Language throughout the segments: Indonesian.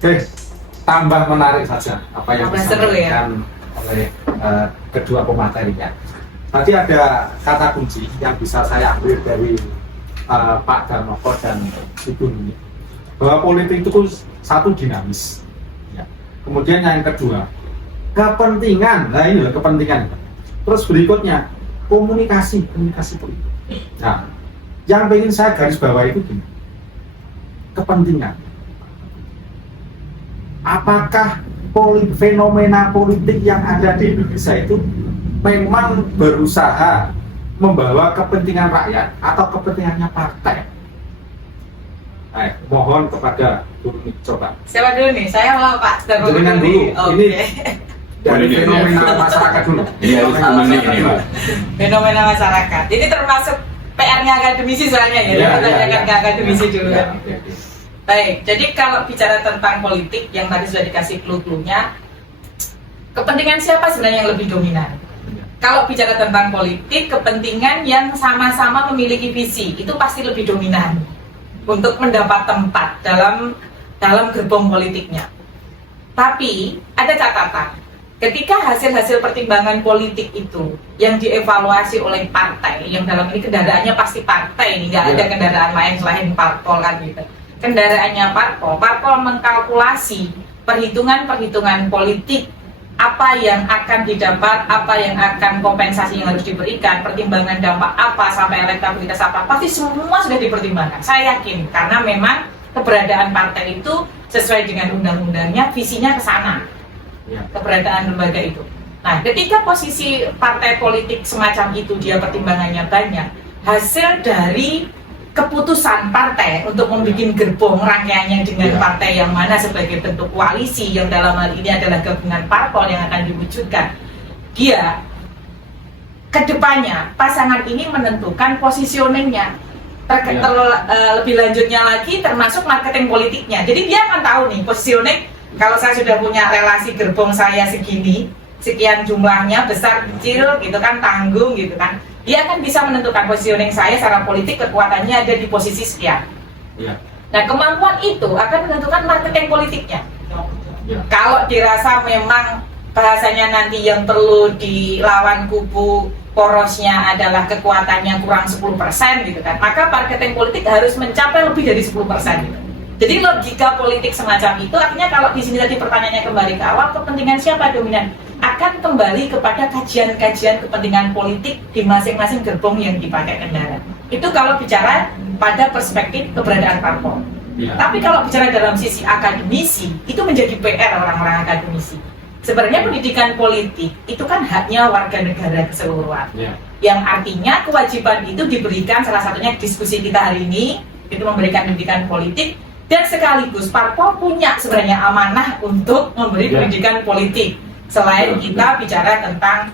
Oke, tambah menarik saja apa yang Tambah seru ya. disampaikan oleh kedua pematerinya. Tadi ada kata kunci yang bisa saya ambil dari Pak Darmoko dan Ibu Nuni, bahwa politik itu satu dinamis. Ya. Kemudian yang kedua, kepentingan. Nah ini loh kepentingan. Terus berikutnya komunikasi politik. Nah, yang ingin saya garis bawahi itu gini, kepentingan. Apakah fenomena politik yang ada di Indonesia itu memang berusaha membawa kepentingan rakyat atau kepentingannya partai? Mohon kepada Guru coba. Siapa dulu nih? Saya mau Pak Darmoko Jenengan dulu. Ini dari Boleh, fenomena ya. masyarakat dulu. Iya, ini. Fenomena masyarakat. Ini termasuk PR-nya akademisi soalnya ya. Kita tanyakan ke akademisi dulu. Baik, jadi kalau bicara tentang politik yang tadi sudah dikasih clue-cluenya, kepentingan siapa sebenarnya yang lebih dominan? Kalau bicara tentang politik, kepentingan yang sama-sama memiliki visi itu pasti lebih dominan untuk mendapat tempat dalam gerbong politiknya. Tapi ada catatan, ketika hasil-hasil pertimbangan politik itu yang dievaluasi oleh partai, yang dalam ini kendaraannya pasti partai, nggak ada kendaraan lain selain parpol kan gitu. Kendaraannya parpol mengkalkulasi perhitungan-perhitungan politik, apa yang akan didapat, apa yang akan kompensasi yang harus diberikan, pertimbangan dampak apa, sampai elektabilitas apa, pasti semua sudah dipertimbangkan. Saya yakin, karena memang keberadaan partai itu sesuai dengan undang-undangnya, visinya ke sana, keberadaan lembaga itu. Nah, ketika posisi partai politik semacam itu, dia pertimbangannya banyak, hasil dari keputusan partai untuk membuat gerbong rangkaiannya dengan partai yang mana sebagai bentuk koalisi yang dalam hal ini adalah gabungan parpol yang akan diwujudkan, dia kedepannya pasangan ini menentukan positioningnya. Lebih lanjutnya lagi termasuk marketing politiknya. Jadi dia akan tahu nih positioning, kalau saya sudah punya relasi gerbong saya segini, sekian jumlahnya, besar kecil gitu kan, tanggung gitu kan, dia akan bisa menentukan positioning saya secara politik, kekuatannya ada di posisi sekian. Nah, kemampuan itu akan menentukan marketing politiknya. Kalau dirasa memang bahasanya nanti yang perlu dilawan kubu porosnya adalah kekuatannya kurang 10% gitu kan, maka marketing politik harus mencapai lebih dari 10% gitu. Jadi logika politik semacam itu artinya kalau di sini tadi pertanyaannya kembali ke awal, kepentingan siapa dominan, akan kembali kepada kajian-kajian kepentingan politik di masing-masing gerbong yang dipakai kendaraan. Itu kalau bicara pada perspektif keberadaan parpol. Tapi kalau bicara dalam sisi akademisi, itu menjadi PR orang-orang akademisi. Sebenarnya pendidikan politik itu kan haknya warga negara keseluruhan. Yang artinya kewajiban itu diberikan, salah satunya diskusi kita hari ini, itu memberikan pendidikan politik. Dan sekaligus parpol punya sebenarnya amanah untuk memberi pendidikan politik. Selain kita bicara tentang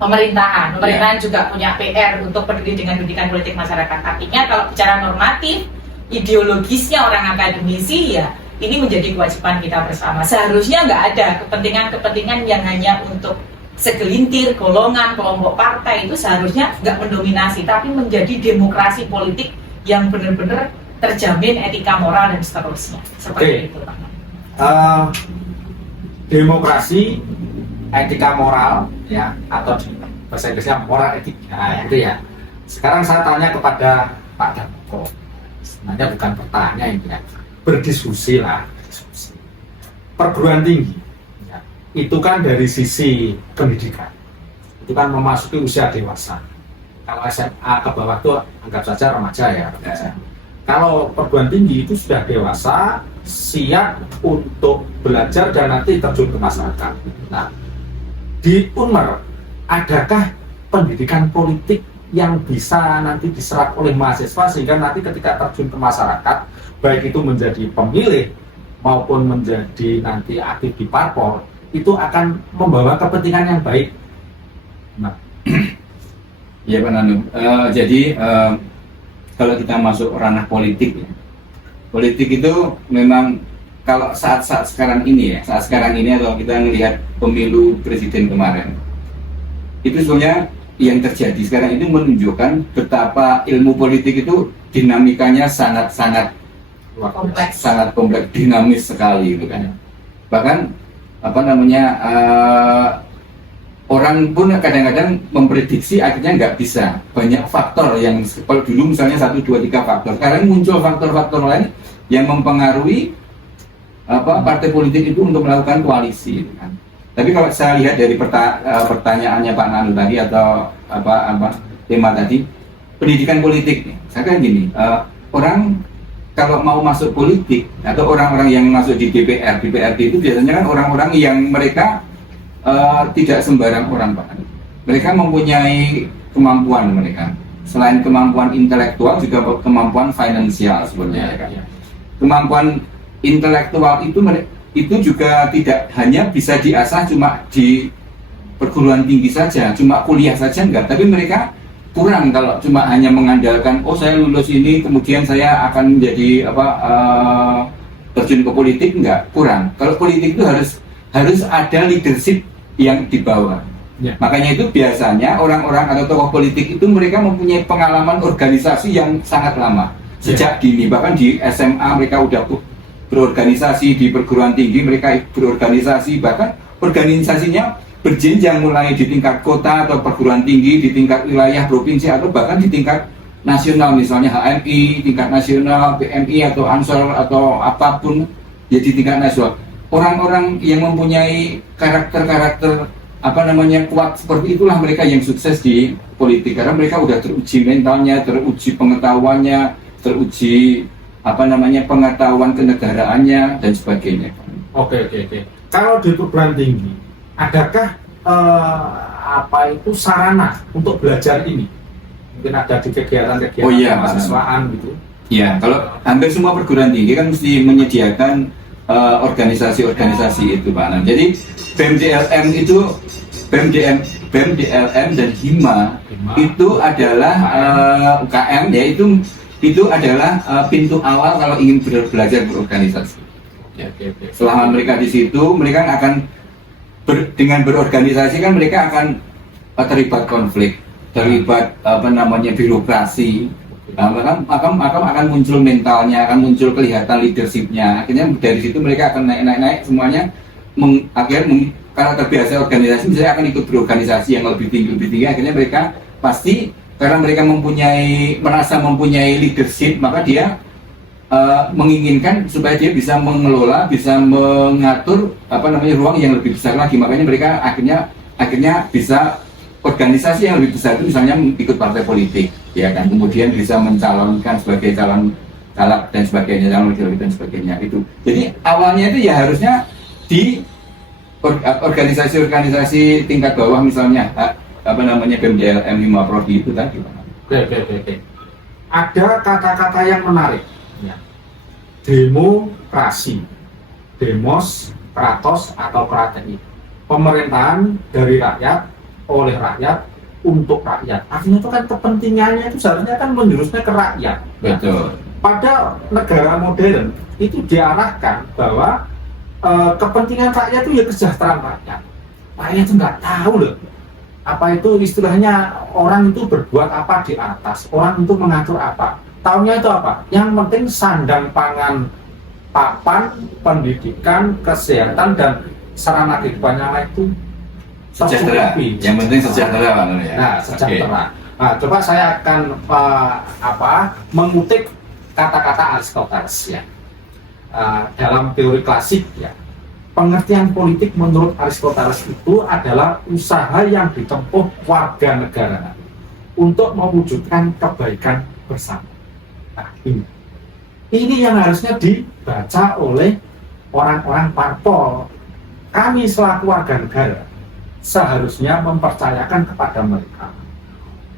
pemerintahan juga punya PR untuk peduli dengan pendidikan politik masyarakat. Artinya kalau bicara normatif, ideologisnya orang akademisi ya ini menjadi kewajiban kita bersama. Seharusnya nggak ada kepentingan-kepentingan yang hanya untuk segelintir golongan kelompok partai, itu seharusnya nggak mendominasi, tapi menjadi demokrasi politik yang benar-benar terjamin etika moral dan seterusnya. Seperti itu, Pak. Demokrasi, etika moral, ya, atau di bahasa Inggrisnya moral etik, gitu ya. Sekarang saya tanya kepada Pak Darmoko, sebenarnya bukan bertanya ini ya, berdiskusi lah, perguruan tinggi, ya, itu kan dari sisi pendidikan, itu kan memasuki usia dewasa. Kalau SMA ke bawah itu anggap saja remaja ya. Kalau perguruan tinggi itu sudah dewasa, siap untuk belajar dan nanti terjun ke masyarakat. Nah, di Unmer, adakah pendidikan politik yang bisa nanti diserap oleh mahasiswa sehingga nanti ketika terjun ke masyarakat, baik itu menjadi pemilih maupun menjadi nanti aktif di parpol, itu akan membawa kepentingan yang baik? Nah, ya Pak Nanu, jadi kalau kita masuk ranah politik ya, politik itu memang kalau saat sekarang ini atau kita melihat pemilu presiden kemarin, itu sebenarnya yang terjadi sekarang itu menunjukkan betapa ilmu politik itu dinamikanya sangat luar biasa. Kompleks. sangat kompleks, dinamis sekali gitu kan. Bahkan apa namanya orang pun kadang-kadang memprediksi akhirnya nggak bisa, banyak faktor yang kalau dulu misalnya 1, 2, 3 faktor, sekarang muncul faktor-faktor lain yang mempengaruhi partai politik itu untuk melakukan koalisi gitu kan. Tapi kalau saya lihat dari pertanyaannya Pak Nanu tadi atau tema tadi, pendidikan politik, saya kan gini, orang kalau mau masuk politik atau orang-orang yang masuk di DPRD itu biasanya kan orang-orang yang mereka tidak sembarang orang Pak. Mereka mempunyai kemampuan mereka. Selain kemampuan intelektual juga kemampuan finansial sebenarnya kan. Kemampuan intelektual itu juga tidak hanya bisa diasah cuma di perguruan tinggi saja, cuma kuliah saja enggak, tapi mereka kurang kalau cuma hanya mengandalkan saya lulus ini kemudian saya akan menjadi terjun ke politik, enggak, kurang. Kalau politik itu harus ada leadership yang dibawa. Ya. Makanya itu biasanya orang-orang atau tokoh politik itu mereka mempunyai pengalaman organisasi yang sangat lama. Sejak dini, bahkan di SMA mereka udah berorganisasi, di perguruan tinggi mereka berorganisasi, bahkan organisasinya berjenjang mulai di tingkat kota atau perguruan tinggi, di tingkat wilayah provinsi atau bahkan di tingkat nasional, misalnya HMI, tingkat nasional, PMI atau Ansor atau apapun ya di tingkat nasional. Orang-orang yang mempunyai karakter-karakter kuat seperti itulah mereka yang sukses di politik karena mereka udah teruji mentalnya, teruji pengetahuannya, teruji pengetahuan kenegaraannya dan sebagainya. Oke. Kalau di perguruan tinggi, adakah sarana untuk belajar ini? Mungkin ada di kegiatan-kegiatan mahasiswaan gitu. Iya, kalau hampir semua perguruan tinggi kan mesti menyediakan organisasi-organisasi itu Pak Anam. Jadi BEM-DLM dan HIMA itu adalah UKM, yaitu itu adalah pintu awal kalau ingin belajar berorganisasi. Oke. Selama mereka di situ, mereka akan dengan berorganisasi kan mereka akan terlibat konflik, terlibat birokrasi. Akan muncul mentalnya, akan muncul kelihatan leadershipnya. Akhirnya dari situ mereka akan naik semuanya. Karena terbiasa organisasi, misalnya akan ikut berorganisasi yang lebih tinggi. Akhirnya mereka pasti karena mereka merasa mempunyai leadership, maka dia menginginkan supaya dia bisa mengelola, bisa mengatur ruang yang lebih besar lagi. Makanya mereka akhirnya bisa organisasi yang lebih besar itu misalnya ikut partai politik, ya kan, kemudian bisa mencalonkan sebagai calon caleg dan sebagainya, calon wakil dan sebagainya itu. Jadi awalnya itu ya harusnya di organisasi-organisasi tingkat bawah misalnya BEM-DLM, HIMA, Prodi itu tadi. Oke. Ada kata-kata yang menarik. Ya. Demokrasi, demos, kratos atau kratei. Pemerintahan dari rakyat, oleh rakyat, untuk rakyat. Artinya itu kan kepentingannya itu seharusnya kan menjurusnya ke rakyat. Betul. Pada negara modern itu diarahkan bahwa kepentingan rakyat itu ya kesejahteraan rakyat. Rakyat itu nggak tahu loh. Apa itu istilahnya orang itu berbuat apa di atas, orang itu mengatur apa. Taunya itu apa? Yang penting sandang pangan, papan, pendidikan, kesehatan dan sarana kehidupan yang lain itu sejahtera. Yang penting sejahtera Pak Nur ya. Nah, sejahtera. Nah, coba saya akan mengutip kata-kata Aristoteles ya. Dalam teori klasik ya. Pengertian politik menurut Aristoteles itu adalah usaha yang ditempuh warga negara untuk mewujudkan kebaikan bersama. Nah, ini yang harusnya dibaca oleh orang-orang parpol. Kami selaku warga negara seharusnya mempercayakan kepada mereka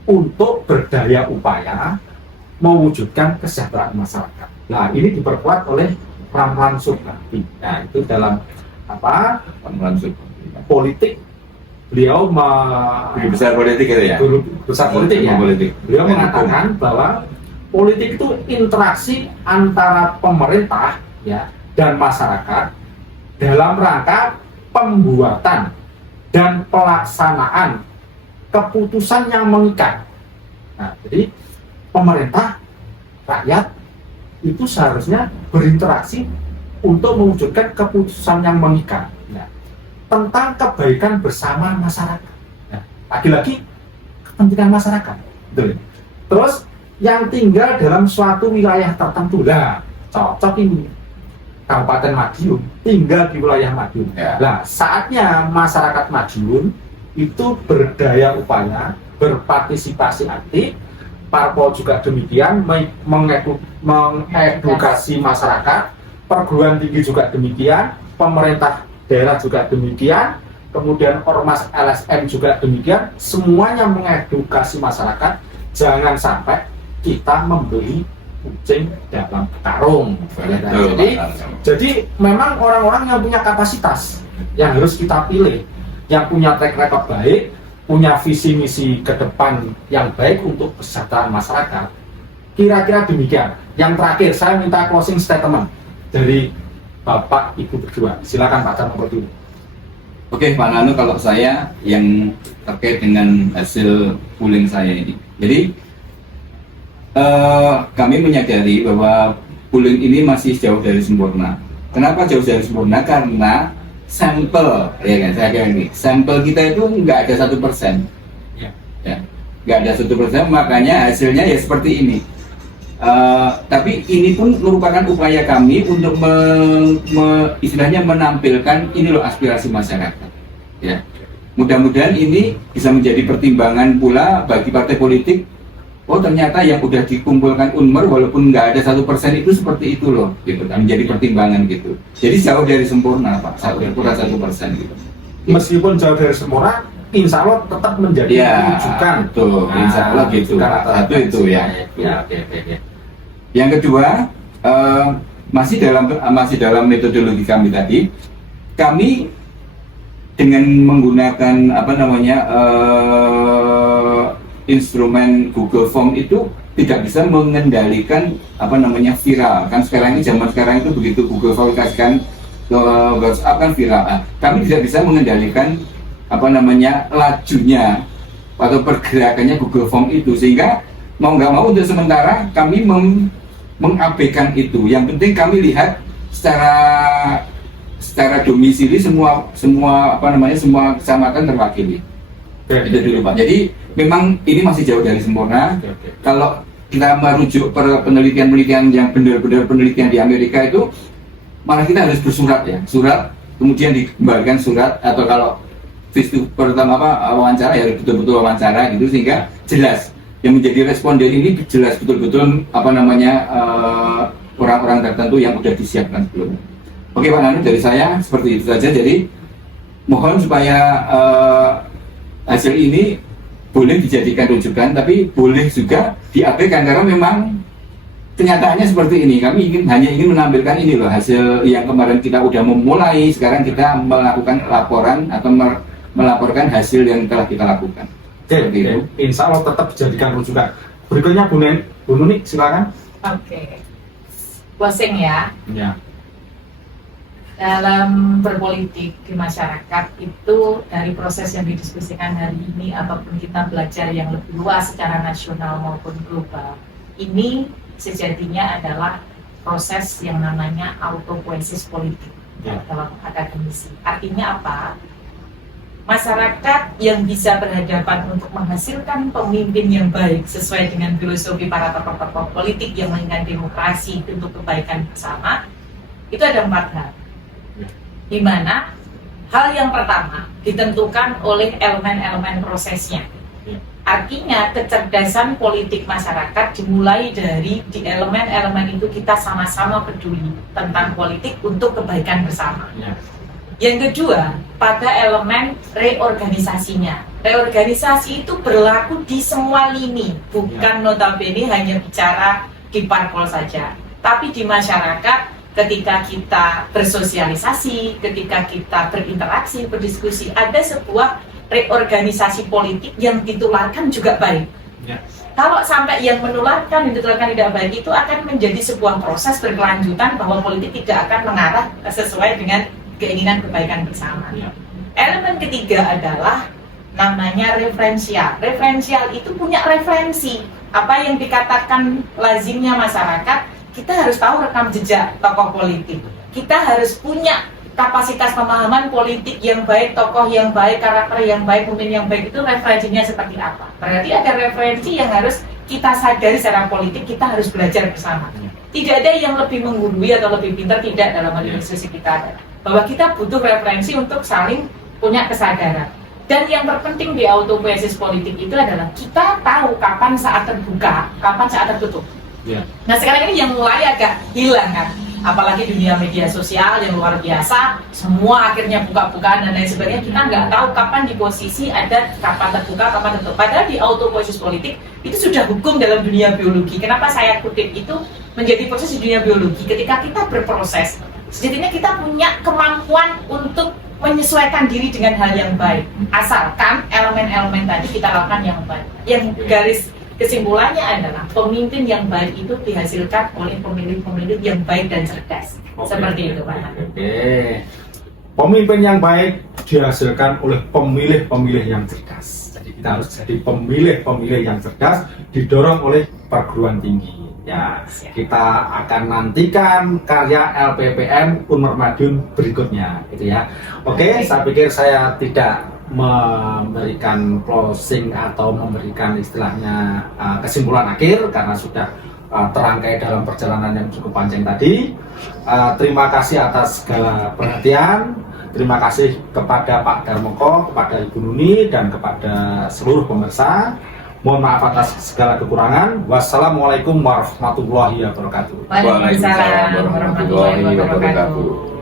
untuk berdaya upaya mewujudkan kesejahteraan masyarakat. Nah, ini diperkuat oleh Pramlan Subagti. Nah, itu dalam Pramlan Subagti politik, beliau guru besar politik itu ya. Guru besar politik ya. Politik. Beliau mengatakan bahwa politik itu interaksi antara pemerintah ya dan masyarakat dalam rangka pembuatan dan pelaksanaan keputusan yang mengikat. Nah, jadi pemerintah, rakyat, itu seharusnya berinteraksi untuk mewujudkan keputusan yang mengikat ya, tentang kebaikan bersama masyarakat. Ya, lagi-lagi kepentingan masyarakat. Betul. Terus yang tinggal dalam suatu wilayah tertentu lah, cocok ini. Kabupaten Madiun tinggal di wilayah Madiun. Ya. Nah, saatnya masyarakat Madiun itu berdaya upaya, berpartisipasi aktif, parpol juga demikian, mengedukasi masyarakat, perguruan tinggi juga demikian, pemerintah daerah juga demikian, kemudian ormas LSM juga demikian, semuanya mengedukasi masyarakat, jangan sampai kita membeli kucing dalam karung. Jadi memang orang-orang yang punya kapasitas yang harus kita pilih, yang punya track record baik, punya visi misi ke depan yang baik untuk kesejahteraan masyarakat. Kira-kira demikian. Yang terakhir, saya minta closing statement dari Bapak Ibu berdua. Silakan Pak Darmoko dulu. Oke Pak Nanu, kalau saya yang terkait dengan hasil polling saya ini, jadi kami menyadari bahwa polling ini masih jauh dari sempurna. Kenapa jauh dari sempurna? Karena sampel, ya kan, saya kira ini, sampel kita itu nggak ada 1%, ya, nggak ada 1%, makanya hasilnya ya seperti ini. Tapi ini pun merupakan upaya kami untuk istilahnya menampilkan ini loh aspirasi masyarakat. Ya, mudah-mudahan ini bisa menjadi pertimbangan pula bagi partai politik. Oh ternyata yang udah dikumpulkan Unmer walaupun nggak ada 1% itu seperti itu loh, gitu kan, menjadi pertimbangan gitu. Jadi jauh dari sempurna Pak, kurang 1% gitu. Meskipun jauh dari sempurna, insya Allah tetap menjadi rujukan. Betul, insya Allah gitu. Satu itu ya. Ya. Yang kedua, masih dalam metodologi kami tadi, kami dengan menggunakan instrumen Google Form itu tidak bisa mengendalikan viral. Kan sekarang ini zaman sekarang itu begitu Google Form kasihkan ke WhatsApp kan viral. Kami tidak bisa mengendalikan lajunya atau pergerakannya Google Form itu, sehingga mau nggak mau untuk sementara kami mengabaikan itu. Yang penting kami lihat secara domisili semua kecamatan terwakili. Itu dulu Pak. Jadi memang ini masih jauh dari sempurna. Kalau kita merujuk penelitian yang benar-benar penelitian di Amerika itu, malah kita harus bersurat ya, surat, kemudian dikembalikan surat, atau kalau pertama wawancara ya betul-betul wawancara gitu, sehingga jelas yang menjadi responden ini jelas betul-betul orang-orang tertentu yang sudah disiapkan sebelumnya. Oke Pak Nanu, dari saya seperti itu saja. Jadi mohon supaya hasil ini boleh dijadikan rujukan, tapi boleh juga diabaikan karena memang kenyataannya seperti ini. Kami hanya ingin menampilkan ini loh hasil yang kemarin kita udah memulai. Sekarang kita melakukan laporan atau melaporkan hasil yang telah kita lakukan. Oke. Insya Allah tetap dijadikan rujukan. Berikutnya Bu Nuni, silakan. Oke. Closing ya. Ya. Dalam berpolitik di masyarakat itu, dari proses yang didiskusikan hari ini ataupun kita belajar yang lebih luas secara nasional maupun global, ini sejatinya adalah proses yang namanya autopoiesis politik dalam akademisi. Artinya apa? Masyarakat yang bisa berhadapan untuk menghasilkan pemimpin yang baik sesuai dengan filosofi para tokoh-tokoh politik yang menginginkan demokrasi untuk kebaikan bersama, itu ada 4 hal. Di mana hal yang pertama ditentukan oleh elemen-elemen prosesnya. Artinya kecerdasan politik masyarakat dimulai dari di elemen-elemen itu kita sama-sama peduli tentang politik untuk kebaikan bersama. Yang kedua, pada elemen reorganisasinya. Reorganisasi itu berlaku di semua lini, bukan notabene hanya bicara di parpol saja, tapi di masyarakat. Ketika kita bersosialisasi, ketika kita berinteraksi, berdiskusi, ada sebuah reorganisasi politik yang ditularkan juga baik. Kalau sampai yang menularkan, yang ditularkan tidak baik, itu akan menjadi sebuah proses berkelanjutan bahwa politik tidak akan mengarah sesuai dengan keinginan kebaikan bersama. Elemen ketiga adalah namanya referensial. Referensial itu punya referensi. Apa yang dikatakan lazimnya masyarakat, kita harus tahu rekam jejak tokoh politik. Kita harus punya kapasitas pemahaman politik yang baik, tokoh yang baik, karakter yang baik, pemimpin yang baik itu referensinya seperti apa. Berarti ada referensi yang harus kita sadari secara politik, kita harus belajar bersama. Tidak ada yang lebih menggurui atau lebih pintar, tidak dalam hal diskusi kita. Bahwa kita butuh referensi untuk saling punya kesadaran. Dan yang terpenting di autopoiesis politik itu adalah kita tahu kapan saat terbuka, kapan saat tertutup. Nah sekarang ini yang mulai agak hilang kan, apalagi dunia media sosial yang luar biasa, semua akhirnya buka-bukaan dan lain sebagainya. Kita nggak tahu kapan di posisi ada kapan terbuka, kapan tertutup. Padahal di autopoiesis politik itu sudah hukum dalam dunia biologi. Kenapa saya kutip itu menjadi proses di dunia biologi? Ketika kita berproses, sejatinya kita punya kemampuan untuk menyesuaikan diri dengan hal yang baik, asalkan elemen-elemen tadi kita lakukan yang baik. Yang garis kesimpulannya adalah pemimpin yang baik itu dihasilkan oleh pemilih-pemilih yang baik dan cerdas. Seperti itu, Pak. Pemimpin yang baik dihasilkan oleh pemilih-pemilih yang cerdas. Jadi kita harus jadi pemilih-pemilih yang cerdas, didorong oleh perguruan tinggi. Ya, kita akan nantikan karya LPPM Unmar Madiun berikutnya, gitu ya. Oke, saya pikir saya tidak memberikan closing atau memberikan istilahnya kesimpulan akhir karena sudah terangkai dalam perjalanan yang cukup panjang tadi. Terima kasih atas segala perhatian. Terima kasih kepada Pak Darmoko, kepada Ibu Nuni, dan kepada seluruh pemirsa. Mohon maaf atas segala kekurangan. Wassalamualaikum warahmatullahi wabarakatuh. Waalaikumsalam warahmatullahi wabarakatuh.